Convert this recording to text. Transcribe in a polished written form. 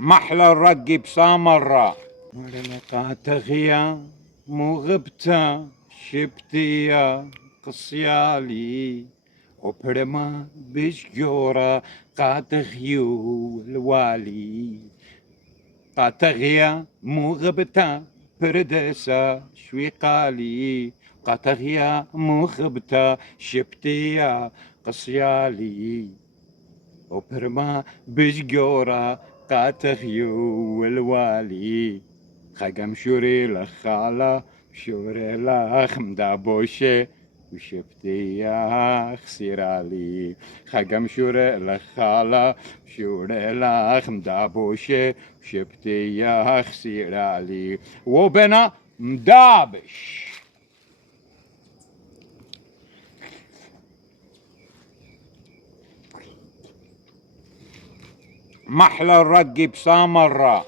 محلى الرق بسامرة ولقاتغيا مو غبتا شبتيا قصيالي وبرما بشجورة قاتغيو الوالي قاتغيا مو غبتا بردسا شوي قالي قاتغيا مو غبتا شبتيا قصيالي وبرما بشجورة قاتغيو الوالي خقم شوري لخالة شوري لخ مدابوشي وشبتي يا خسيرالي خقم شوري لخالة شوري لخ مدابوشي وشبتي يا خسيرالي وبنا مدابش محلى الرق بسامرة